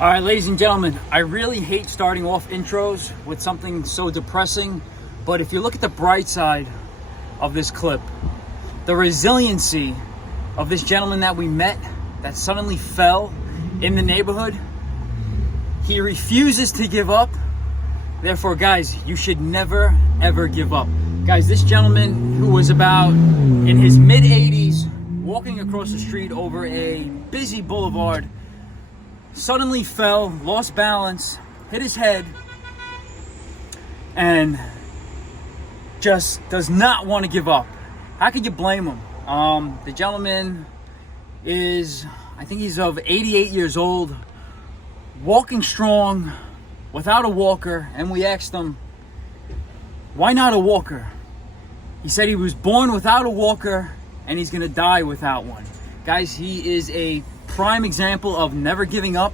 All right, ladies and gentlemen, I really hate starting off intros with something so depressing, but if you look at the bright side of this clip, the resiliency of this gentleman that we met that suddenly fell in the neighborhood, he refuses to give up. Therefore, guys, you should never, ever give up. Guys, this gentleman who was about in his mid-80s, walking across the street over a busy boulevard, suddenly fell, lost balance, hit his head, and just does not want to give up. How could you blame him? The gentleman is, I think he's of 88 years old, walking strong, without a walker, and we asked him, why not a walker? He said he was born without a walker, and he's gonna die without one. Guys, he is a prime example of never giving up,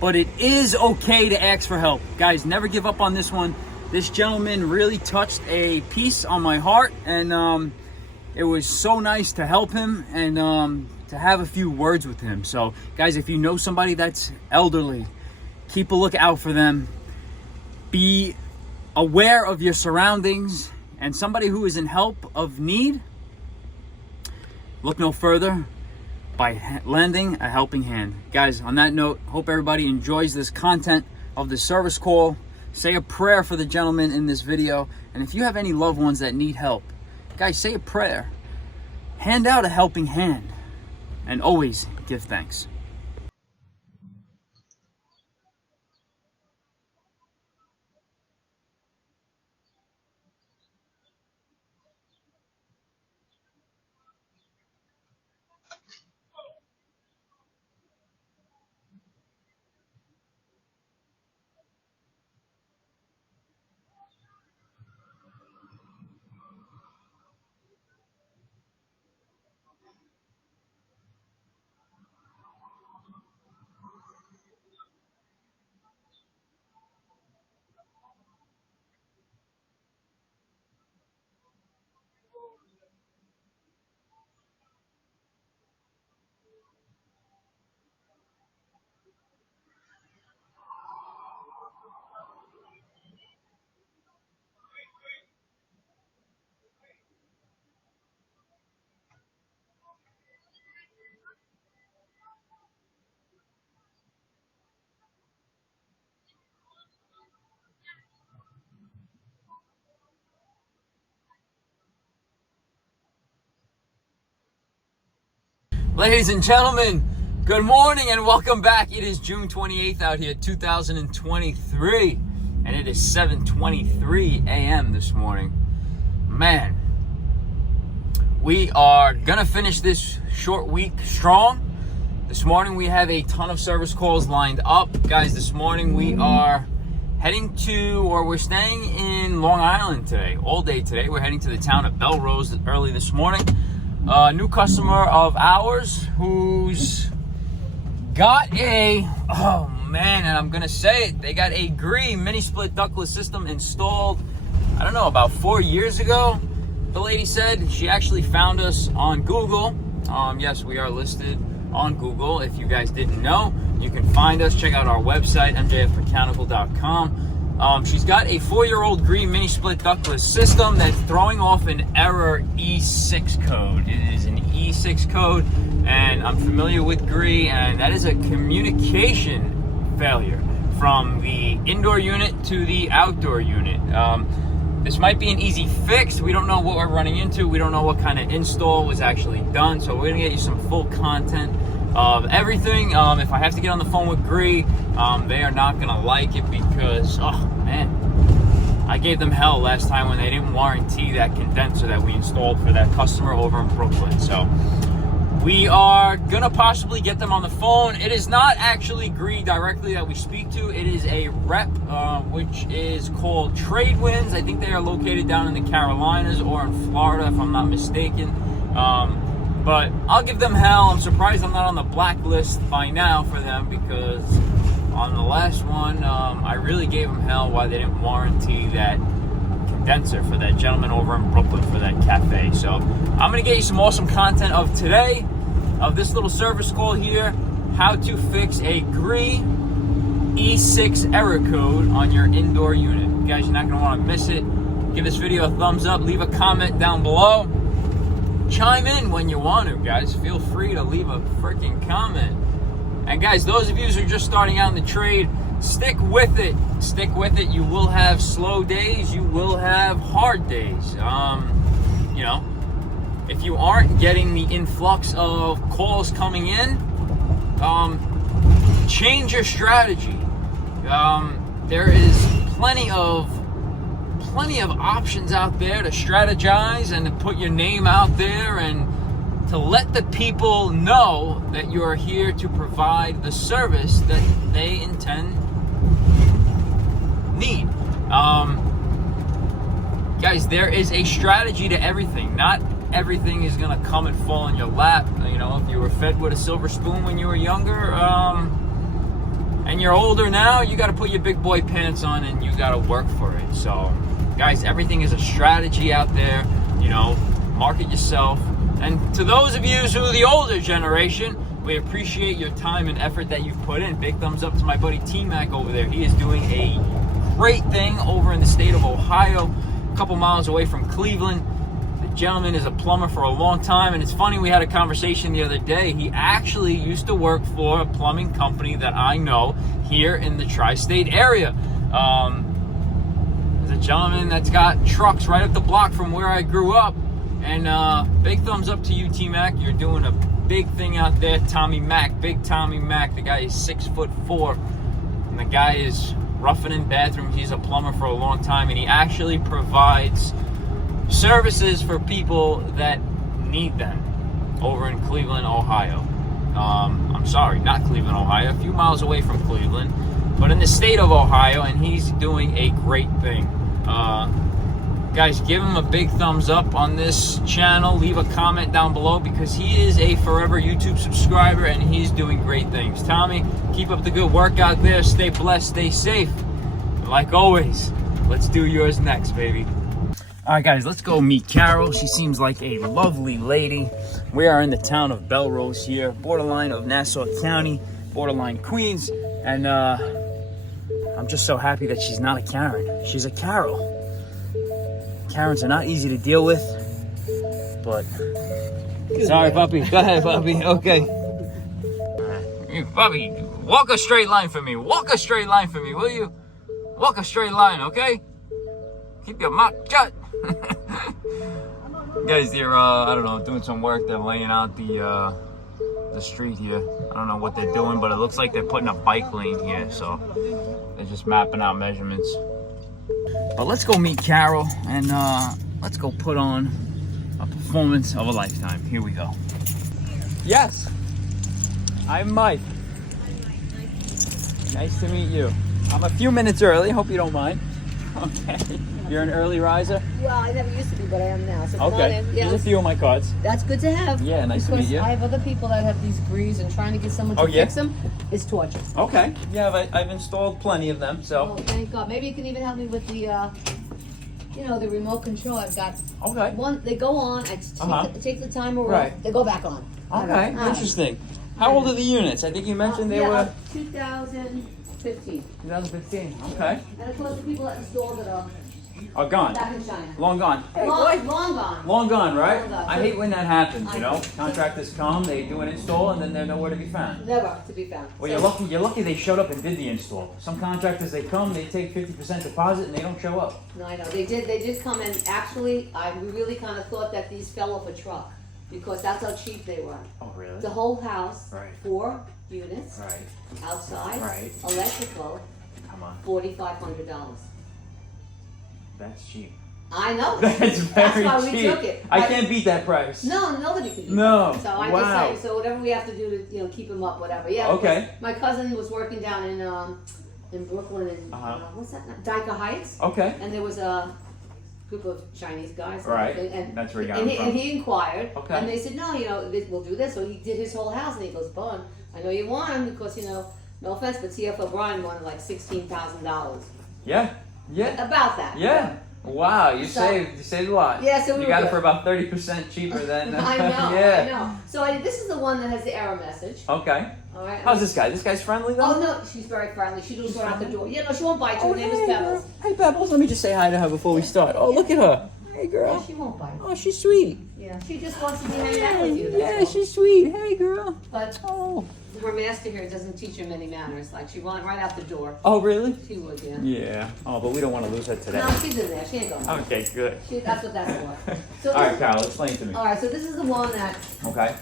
but it is okay to ask for help. Guys, never give up on this one. This gentleman really touched a piece on my heart, and it was so nice to help him and to have a few words with him. So guys, if you know somebody that's elderly, keep a lookout for them. Be aware of your surroundings, and somebody who is in help of need, look no further by lending a helping hand. Guys, on that note, hope everybody enjoys this content of the service call. Say a prayer for the gentleman in this video, and if you have any loved ones that need help, guys, say a prayer. Hand out a helping hand, and always give thanks. Ladies and gentlemen, good morning and welcome back. It is June 28th out here, 2023, and it is 7:23 a.m. this morning. Man, we are gonna finish this short week strong. This morning we have a ton of service calls lined up. Guys, this morning we are heading to, or we're staying in Long Island today, all day today. We're heading to the town of Belrose early this morning. A new customer of ours who's got a, oh man, and I'm gonna say it, they got a Gree mini split ductless system installed, I don't know, about 4 years ago. The lady said she actually found us on Google. Yes, we are listed on Google. If you guys didn't know, you can find us. Check out our website, mjfmechanical.com. She's got a 4-year-old Gree mini split ductless system that's throwing off an error E6 code. It is an E6 code, and I'm familiar with Gree, and that is a communication failure from the indoor unit to the outdoor unit. This might be an easy fix. We don't know what we're running into. We don't know what kind of install was actually done, so we're gonna get you some full content of everything. If I have to get on the phone with Gree, they are not gonna like it because, oh man, I gave them hell last time when they didn't warranty that condenser that we installed for that customer over in Brooklyn. So we are gonna possibly get them on the phone. It is not actually Gree directly that we speak to. It is a rep, which is called Tradewinds. I think they are located down in the Carolinas or in Florida, if I'm not mistaken. But I'll give them hell. I'm surprised I'm not on the blacklist by now for them, because on the last one, I really gave them hell why they didn't warranty that condenser for that gentleman over in Brooklyn for that cafe. So I'm going to get you some awesome content of today, of this little service call here, how to fix a Gree E6 error code on your indoor unit. You guys, you're not going to want to miss it. Give this video a thumbs up. Leave a comment down below. Chime in when you want to, guys. Feel free to leave a freaking comment. And guys, those of you who are just starting out in the trade, stick with it. Stick with it. You will have slow days. You will have hard days. You know, if you aren't getting the influx of calls coming in, change your strategy. There is plenty of options out there to strategize and to put your name out there and to let the people know that you are here to provide the service that they need. Guys, there is a strategy to everything. Not everything is gonna come and fall in your lap. You know, if you were fed with a silver spoon when you were younger, and you're older now, you gotta put your big boy pants on and you gotta work for it. So, guys, everything is a strategy out there. You know, market yourself. And to those of you who are the older generation, we appreciate your time and effort that you've put in. Big thumbs up to my buddy T-Mac over there. He is doing a great thing over in the state of Ohio, a couple miles away from Cleveland. The gentleman is a plumber for a long time, and it's funny, we had a conversation the other day. He actually used to work for a plumbing company that I know here in the tri-state area. There's a gentleman that's got trucks right up the block from where I grew up. And big thumbs up to you, T-Mac. You're doing a big thing out there. Tommy Mac, big Tommy Mac. The guy is 6'4", and the guy is roughing in bathrooms. He's a plumber for a long time, and he actually provides services for people that need them over in Cleveland, Ohio. I'm sorry, not Cleveland, Ohio. A few miles away from Cleveland, but in the state of Ohio, and he's doing a great thing. Guys, give him a big thumbs up on this channel. Leave a comment down below because he is a forever YouTube subscriber and he's doing great things. Tommy, keep up the good work out there. Stay blessed, stay safe. And like always, let's do yours next, baby. All right, guys, let's go meet Carol. She seems like a lovely lady. We are in the town of Belrose here, borderline of Nassau County, borderline Queens. And I'm just so happy that she's not a Karen. She's a Carol. Karens are not easy to deal with, but sorry, puppy. Go ahead, puppy. Okay. You, puppy, walk a straight line for me. Walk a straight line for me, will you? Walk a straight line, okay? Keep your mouth shut. Guys, they're I don't know, doing some work. They're laying out the street here. I don't know what they're doing, but it looks like they're putting a bike lane here, so they're just mapping out measurements. But let's go meet Carol and let's go put on a performance of a lifetime. Here we go. Yes, I'm Mike. Nice to meet you. I'm a few minutes early. Hope you don't mind. Okay. You're an early riser? Well, I never used to be, but I am now. So come on Okay. in. There's a few of my cards. That's good to have. Yeah, nice to meet you. I have other people that have these Grees, and trying to get someone to fix them is torture. Okay. Yeah, I've installed plenty of them, so. Oh, thank God. Maybe you can even help me with the, you know, the remote control. I've got Okay. one. They go on. I take the timer off. Right. They go back on. Okay. Interesting. How old are the units? I think you mentioned they were 2015. 2015. Okay. And of course, the people that installed it Are gone. back in China. Long gone. Long gone. Long gone, right? Long gone. I hate when that happens, you know? Contractors come, they do an install, and then they're nowhere to be found. Never to be found. Well, you're lucky they showed up and did the install. Some contractors, they come, they take 50% deposit, and they don't show up. No, I know. They did come in. Actually, we really kind of thought that these fell off a truck because that's how cheap they were. Oh, really? The whole house, Right. 4 units, Right. outside, Right. electrical, Come on. $4,500. That's cheap. I know. That's very why cheap. we took it. I can't beat that price. No, nobody can do No. that. So I Wow. just say, so whatever we have to do to, keep him up, whatever. Yeah. Okay. My cousin was working down in Brooklyn in what's that? Dyker Heights. Okay. And there was a group of Chinese guys. Right. And That's where he got and him he, from. and he inquired. Okay. And they said, no, we'll do this. So he did his whole house, and he goes, Bun, I know you want him because no offense, but T.F. O'Brien wanted like $16,000. Yeah. Yeah. About that. Yeah. Wow, you saved a lot. Yeah, so we you were got it good. for about 30% cheaper than. I know. Yeah. I know. So this is the one that has the error message. Okay. All right. How's this guy? This guy's friendly though? Oh no, she's very friendly. She just went out the door. Yeah, no, she won't bite you. Her name is Pebbles. Hey Pebbles, let me just say hi to her before we start. Oh, look at her. Hey girl. Yeah, she won't bite. Oh, she's sweet. Yeah, she just wants to be hanging out with you. Yeah, she's sweet. Hey girl. But Oh. her master here doesn't teach her many manners. Like she went right out the door. Oh, really? She would, yeah. Yeah. Oh, but we don't want to lose her today. No, she's in there. She ain't going. Okay, good. That's what that's for. So All right, Carol, explain to me. All right, so this is the one that. Okay.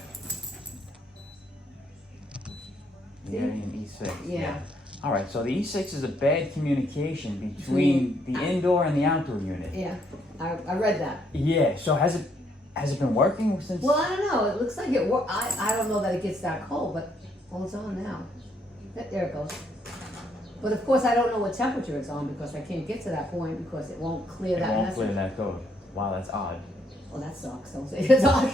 You're getting an E6. Yeah. All right, so the E6 is a bad communication between the indoor and the outdoor unit. Yeah, I read that. Yeah. So has it been working since? Well, I don't know. It looks like it. I don't know that it gets that cold, but it's on now. There it goes. But of course, I don't know what temperature it's on because I can't get to that point because it won't clear that It won't message. clear that code. Wow, that's odd. Well, that sucks. Don't say it's odd.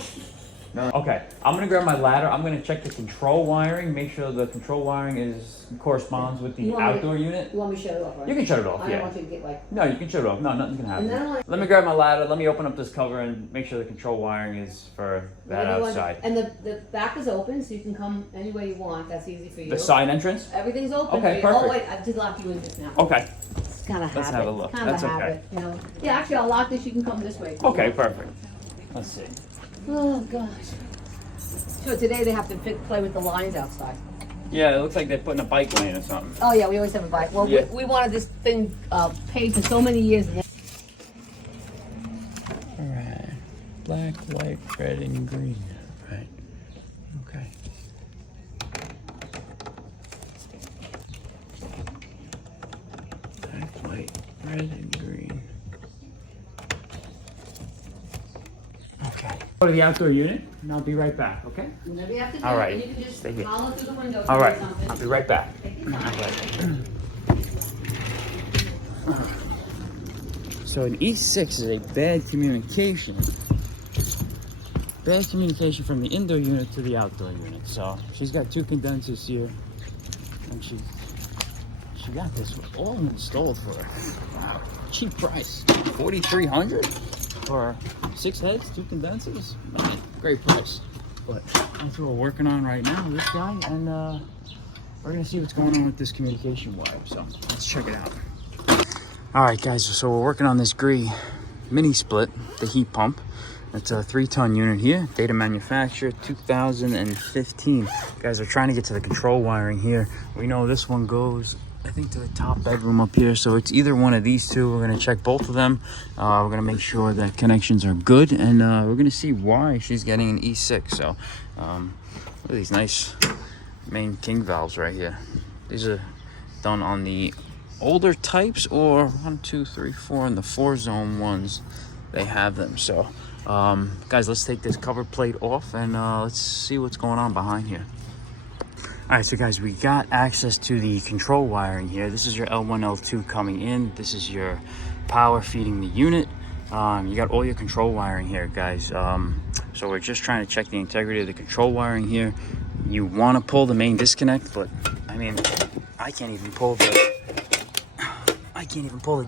No. Okay, I'm gonna grab my ladder. I'm gonna check the control wiring, make sure the control wiring corresponds with the outdoor unit. You want me to shut it off, right? You can shut it off, I yeah. don't want you to get like. No, you can shut it off. No, nothing's gonna And then I happen. want. Let me grab my ladder. Let me open up this cover and make sure the control wiring is for that outside. And the back is open, so you can come any way you want. That's easy for you. The side entrance? Everything's open. Okay, for you. Oh perfect. wait, I did lock you in just now. Okay. It's kind of habit. Let's have a look. Kind of That's a okay. habit, you know. Yeah, actually, I'll lock this. You can come this way. Okay, perfect. Let's see. Oh gosh. So today they have to play with the lines outside. Yeah, it looks like they're putting a bike lane or something. Oh yeah, we always have a bike. Well, Yeah. we wanted this thing paid for so many years. And Alright. Black, white, red, and green. Right. Okay. Black, white, red, and green. Okay. Go to the outdoor unit, and I'll be right back, okay? whenever you have to do All it, right. and you can just Stay here. holler through the window. if All you right. need something. I'll be right back. Take your time. So an E6 is a bad communication. Bad communication from the indoor unit to the outdoor unit. So she's got two condensers here, and she got this all installed for wow, cheap price, $4,300 for 6 heads, 2 condensers. Man, great price. But that's what we're working on right now, this guy, and we're gonna see what's going on with this communication wire. So let's check it out. All right, guys, so we're working on this Gree mini split, the heat pump. It's a 3-ton unit here, data manufacturer 2015. Guys, we're trying to get to the control wiring here. We know this one goes, I think, to the top bedroom up here. So it's either one of these two. We're gonna check both of them. We're gonna make sure that connections are good, and we're gonna see why she's getting an E6. So look at these nice main king valves right here. These are done on the older types, or 1, 2, 3, 4, and the 4-zone ones, they have them. So guys, let's take this cover plate off and let's see what's going on behind here. All right, so guys, we got access to the control wiring here. This is your L1, L2 coming in. This is your power feeding the unit. You got all your control wiring here, guys. So we're just trying to check the integrity of the control wiring here. You want to pull the main disconnect, but I mean, I can't even pull the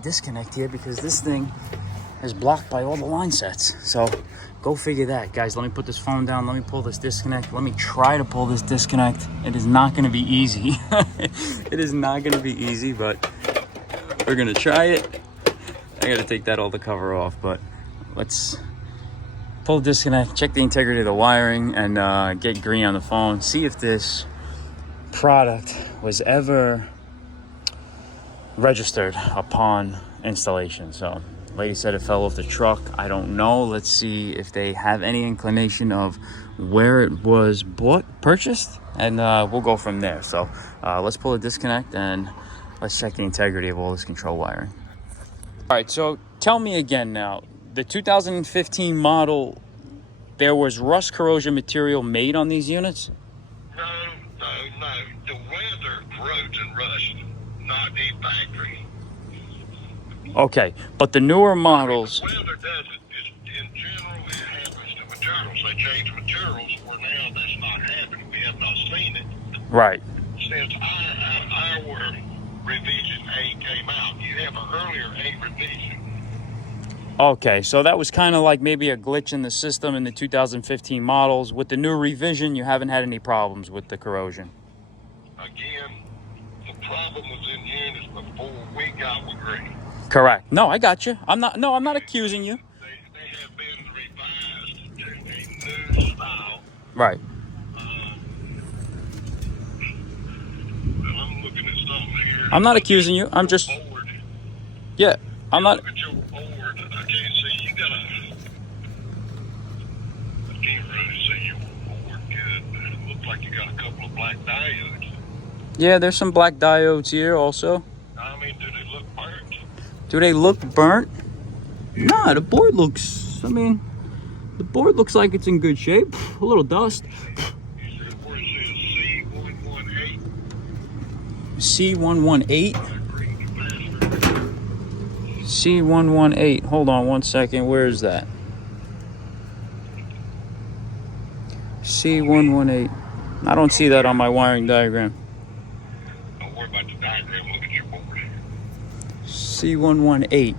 disconnect here because this thing is blocked by all the line sets. So go figure that, guys. Let me put this phone down. Let me pull this disconnect. Let me try to pull this disconnect. It is not going to be easy. It is not going to be easy, but we're going to try it. I got to take that all the cover off, but let's pull the disconnect, check the integrity of the wiring, and get Gree on the phone. See if this product was ever registered upon installation. So lady said it fell off the truck. I don't know. Let's see if they have any inclination of where it was purchased, and we'll go from there. So let's pull a disconnect and let's check the integrity of all this control wiring. All right, so tell me again now, the 2015 model, there was rust corrosion material made on these units? No. The weather corrodes and rust, not the factory. Okay, but the newer models... The weather does it. In general, it happens to materials. They change materials where now that's not happening. We have not seen it. Right. Since our revision 8 came out, you have an earlier 8 revision. Okay, so that was kind of like maybe a glitch in the system in the 2015 models. With the new revision, you haven't had any problems with the corrosion. again, the problem was in units before we got with Gree. Correct. No, I got you. I'm not accusing you. They have been revised to a new style. Right. And I'm looking at something here. I'm not accusing you. I'm just, Board. yeah, I'm not. Look at your board. I can't see. You got I can't really see your board good. It looks like you got a couple of black diodes. Yeah, there's some black diodes here also. I mean, do they look burnt? Do they look burnt? Nah, the board looks, I mean, the board looks like it's in good shape. A little dust. You said where it says C118. C118? Green capacitor. C118. Hold on one second. Where is that? C118. I don't see that on my wiring diagram. Don't worry about the diagram. Look at your board. C118.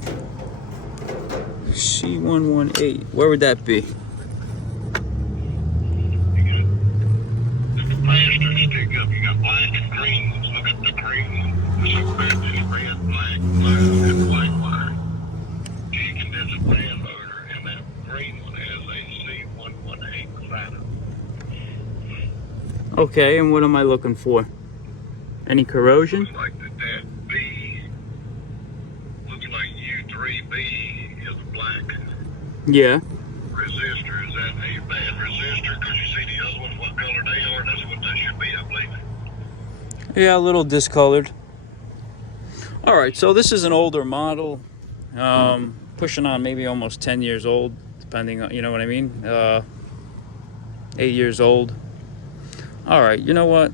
C118. Where would that be? You got the capacitor stick up. You got black and green ones. Look at the green one. This is red, black, blue, and white wire. Condenser fan motor, and that green one has a C118 beside it. Okay, and what am I looking for? Any corrosion? Looks like that B, looks like U3B is a black Yeah. resistor. Is that a bad resistor? Because you see the other ones, what color they are, that's what they should be, I believe. Yeah, a little discolored. All right, so this is an older model, pushing on maybe almost 10 years old, depending on, you know what I mean? 8 years old. All right, you know what?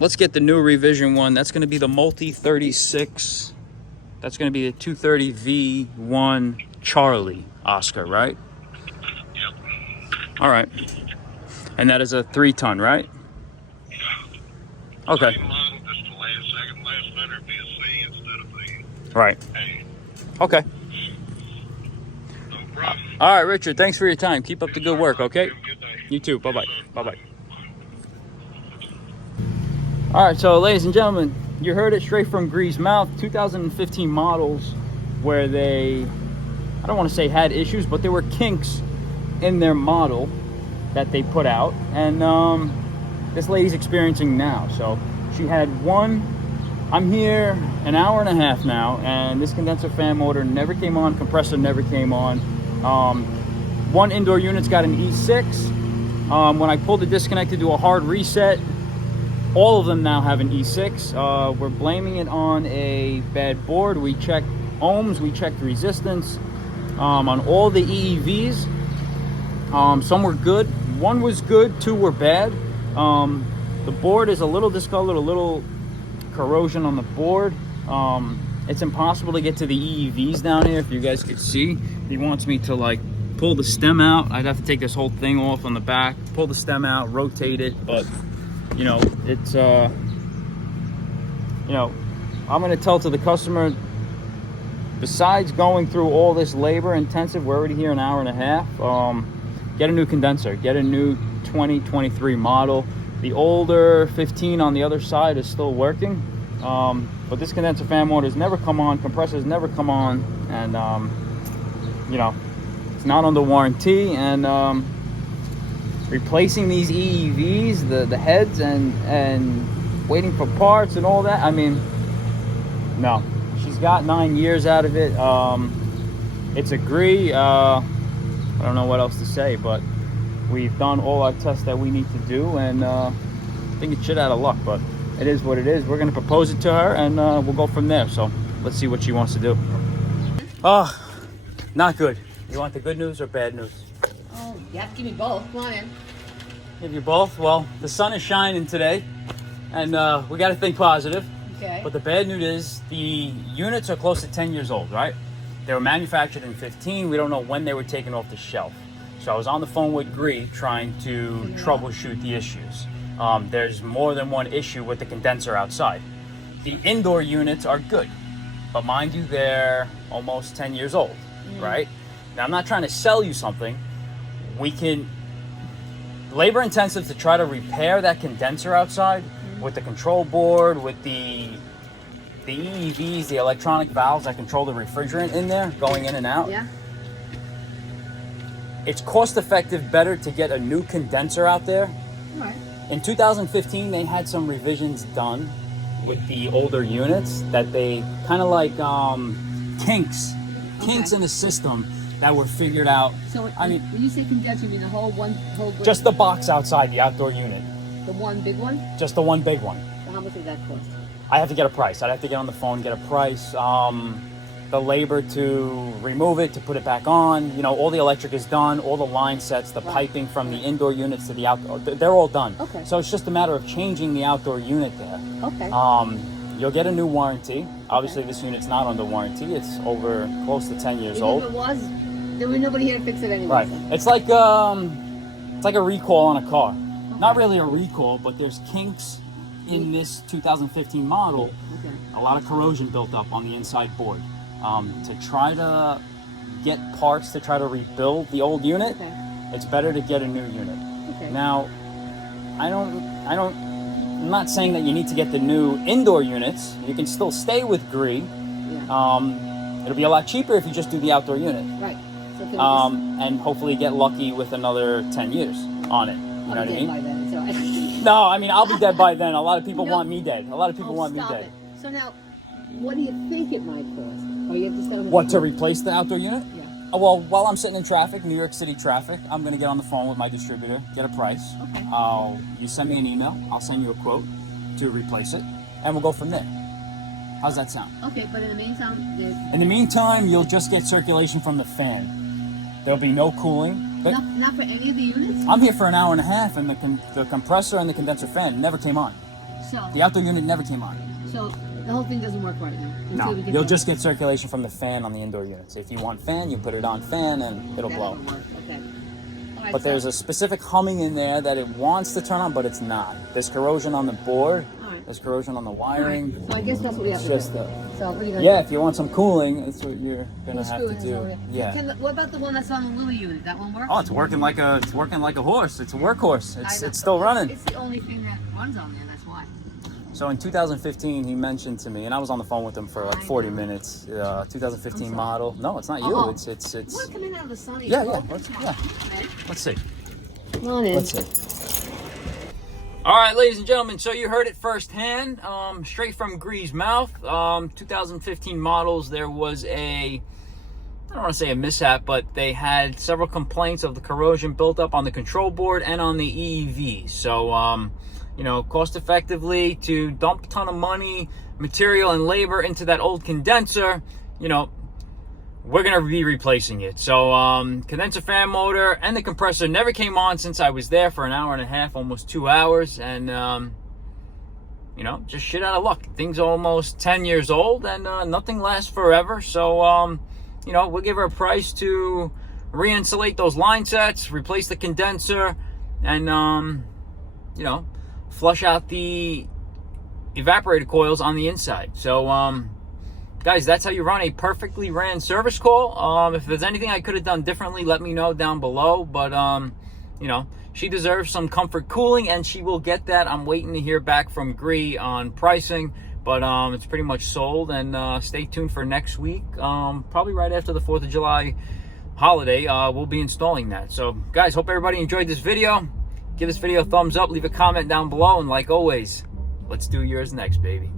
Let's get the new revision one. That's going to be the Multi 36. That's going to be the 230V1 Charlie Oscar, right? Yep. All right. And that is a 3-ton, right? Okay. Same model, just the last letter be a C instead of a Right. A. Okay. No problem. All right, Richard. Thanks for your time. Keep up the good work, okay? Have a good day. You too. Bye-bye. Yes, sir. Bye-bye. All right, so ladies and gentlemen, you heard it straight from Gree's mouth. 2015 models where they, I don't want to say had issues, but there were kinks in their model that they put out. And this lady's experiencing now. So she had one, I'm here an hour and a half now, and this condenser fan motor never came on, compressor never came on. One indoor unit's got an E6. When I pulled the disconnect to do a hard reset, all of them now have an E6. We're blaming it on a bad board. We checked ohms, we checked resistance on all the EEVs. Some were good, one was good, two were bad. The board is a little discolored, a little corrosion on the board. It's impossible to get to the EEVs down here. If you guys could see, he wants me to like pull the stem out. I'd have to take this whole thing off on the back, pull the stem out, rotate it, but you know, it's, you know, I'm going to tell to the customer, besides going through all this labor intensive, we're already here an hour and a half, get a new condenser, get a new 2023 model. The older 15 on the other side is still working, but this condenser fan motor's never come on, compressors never come on, and, you know, it's not under warranty, and, replacing these EEVs, the heads, and waiting for parts and all that. I mean, no. She's got 9 years out of it. It's a Gree. I don't know what else to say, but we've done all our tests that we need to do, and I think it's shit out of luck, but it is what it is. We're going to propose it to her, and we'll go from there. So let's see what she wants to do. Oh, not good. You want the good news or bad news? Oh, you have to give me both. Come on in. Give you both. Well, the sun is shining today, and we got to think positive. Okay. But the bad news is the units are close to 10 years old, right? They were manufactured in 15. We don't know when they were taken off the shelf. So I was on the phone with Gree trying to troubleshoot the issues. There's more than one issue with the condenser outside. The indoor units are good, but mind you, they're almost 10 years old, right? Now, I'm not trying to sell you something. We can labor intensive to try to repair that condenser outside, with the control board, with the EEVs, the electronic valves that control the refrigerant in there, going in and out. Yeah. It's cost effective, better to get a new condenser out there. All right. In 2015, they had some revisions done with the older units that they kind of like kinks in the system that were figured out. So I mean, when you say condenser, you mean the whole just the box outside the outdoor unit, the one big one? just the one big one. So how much would that cost? I have to get a price. I'd have to get on the phone, get a price. The labor to remove it, to put it back on. You know, all the electric is done, all the line sets, the piping from the indoor units to the outdoor, they're all done. Okay. So it's just a matter of changing the outdoor unit there. Okay. You'll get a new warranty. Obviously, this unit's not under warranty. It's over close to 10 years Even old. if it was, there was nobody here to fix it anyway. Right. So. It's like a recall on a car. Not really a recall, but there's kinks in this 2015 model. Okay. A lot of corrosion built up on the inside board. To try to get parts to try to rebuild the old unit, Okay. it's better to get a new unit. Okay. Now, I'm not saying that you need to get the new indoor units. You can still stay with Gree. Yeah. It'll be a lot cheaper if you just do the outdoor unit. Right. So can And hopefully get lucky with another 10 years on it. You know what I mean? By then, so I... No, I mean, I'll be dead by then. A lot of people No. want me dead. A lot of people want me stop dead. it. So now, what do you think it might cost? Or you have to start What, to replace the outdoor unit? Yeah. Well, while I'm sitting in traffic, New York City traffic, I'm going to get on the phone with my distributor, get a price. Okay. You send me an email. I'll send you a quote to replace it, and we'll go from there. How's that sound? Okay, but in the meantime, In the meantime, you'll just get circulation from the fan. There'll be no cooling. But not for any of the units? I'm here for an hour and a half, and the compressor and the condenser fan never came on. So, The outdoor unit never came on. so the whole thing doesn't work right now? No, until we get you'll that. just get circulation from the fan on the indoor units. If you want fan, you put it on fan, and it'll blow. That'll work, okay. All right, But so- there's a specific humming in there that it wants to turn on, but it's not. There's corrosion on the board. All right. There's corrosion on the All wiring. right, so I guess that's what we have It's to just do. So what are you gonna Yeah, do? if you want some cooling, that's what you're gonna We'll have screw to it do. over. Yeah. What about the one that's on the Louis unit? That one works? Oh, it's working like a horse. It's a workhorse. I know. It's still running. It's the only thing that runs on there, that's why. So in 2015, he mentioned to me, and I was on the phone with him for like 40 minutes. 2015 model. No, it's not you. Uh-oh. It's. What, come in out of the sun? Yeah. Let's see. Come on in. Let's see. All right, ladies and gentlemen, so you heard it firsthand, straight from Gree's mouth. 2015 models, there was I don't want to say a mishap, but they had several complaints of the corrosion built up on the control board and on the EEV. So, cost effectively to dump a ton of money, material, and labor into that old condenser, we're going to be replacing it. So, condenser fan motor and the compressor never came on since I was there for an hour and a half, almost 2 hours. And, just shit out of luck. Thing's almost 10 years old and nothing lasts forever. So, we'll give her a price to re-insulate those line sets, replace the condenser, and, flush out the evaporator coils on the inside. So, guys, that's how you run a perfectly ran service call. If there's anything I could have done differently, let me know down below. But, she deserves some comfort cooling, and she will get that. I'm waiting to hear back from Gree on pricing, but it's pretty much sold. And stay tuned for next week. Probably right after the 4th of July holiday, we'll be installing that. So, guys, hope everybody enjoyed this video. Give this video a thumbs up, leave a comment down below, and like always, let's do yours next, baby.